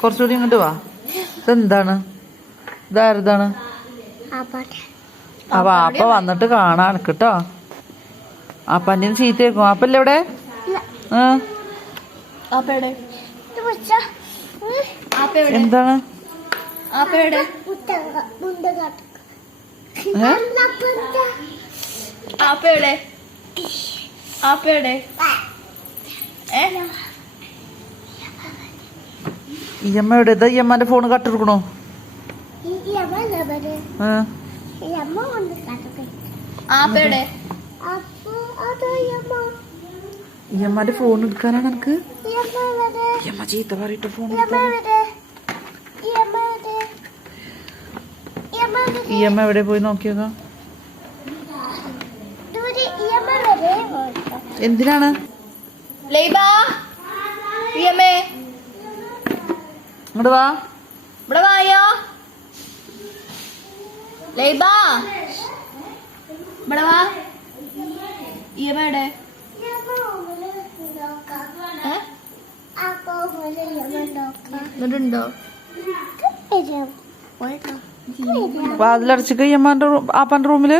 കുറച്ചുകൂടി ഇങ്ങോട്ട് വാ. ഇതെന്താണ്? ഇതാരതാണ്? അപ്പൊ ആപ്പ വന്നിട്ട് കാണാൻ കേട്ടോ. ആപ്പാന്റെ ചീത്തയേക്കും. ആപ്പല്ലേ ഇവിടെ? എന്താണ്? ഇയമ്മ എവിടെ? ഇതാ ഇയമ്മന്റെ ഫോണ് കട്ടെടുക്കണോ? ഇയമ്മന്റെ ഫോൺ എടുക്കാനാണ് എനിക്ക്. ഇയമ്മ ചീത്ത പറയിട്ട് ഫോൺ. ഇയമ്മ എവിടെ പോയി നോക്കിയോക്കാം. എന്തിനാണ്? ഇങ്ങോട്ട് വാ. ഇവിടെ വായോ ലൈബ. ഇവിടെ വാ. ഇയമ്മയുടെ എന്നിട്ടുണ്ടോ? വാതിലടച്ചിട്ട് ഇയമ്മാന്റെ ആപ്പാന്റെ റൂമില്.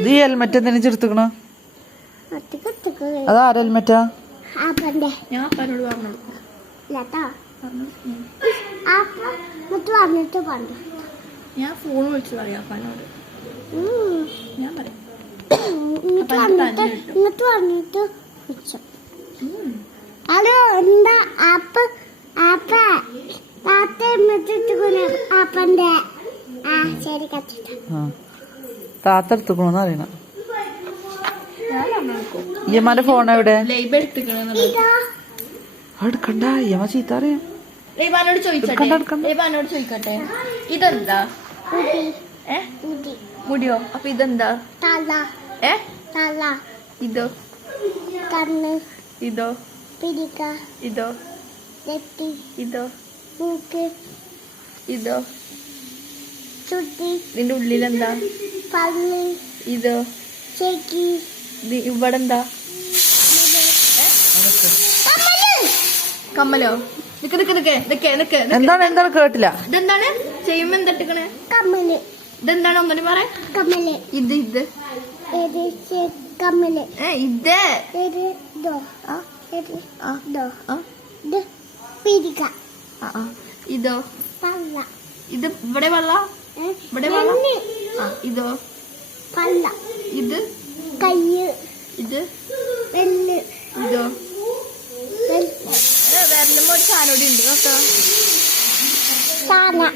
ഇത് ഹെൽമെറ്റ് എന്തിനാ ചെറുത്തുക്കണ? അതാര ഹെൽമെറ്റാ? ഞാൻ അപ്പനോട് പറഞ്ഞു. ഞാൻ ഫോൺ വിളിച്ചു പറയാം അപ്പനോട്. ഞാൻ പറയാം. ഹലോ എന്താ ആപ്പ് ആപ്പ ആപ്പന്റെ ശരി താത്ത എടുത്തുക്കണോന്ന് അറിയണം. ഇയമ്മാന്റെ ഫോൺ എവിടെ? എടുക്കണ്ട. ഇയമ്മ ചീത്ത അറിയാം. ലൈബാനോട് ചോദിക്കട്ടെ. ഇതെന്താ? മുടിയോ? അപ്പൊ ഇതെന്താ? ഇതോ? കണ്ണ്. ഇതോ? പിടിക്ക. ഇതോ? നെറ്റി. ഇതോ? മൂക്ക്. ഇതോ? ചുട്ടി. നിന്റെ ഉള്ളിലെന്താ? പല്ല്. ഇതോ? ചെക്കി. ഇവിടെ എന്താ? കമ്മലോ? എന്താണ്? എന്താണ് കേട്ടില്ല. ഇതെന്താണ്? ചെയ്യുമ്പോ എന്തിട്ടിക്കണേ? കമ്മല്. ഇതെന്താണ്? ഒന്നും പറ. കമ്മല്. ഇത് കമ്മല്. ഇത് പിടിക്ക. ഇതോ? പല്ല. ഇത് ഇവിടെ വെള്ള. ഇവിടെ വെള്ള. ഇതോ? പല്ല. ഇത് കയ്യ്. ഇത് വെല്ല്. ഇതോ? വേറെ ഒരു സാധനം ഉണ്ട് കേട്ടോ. സാന.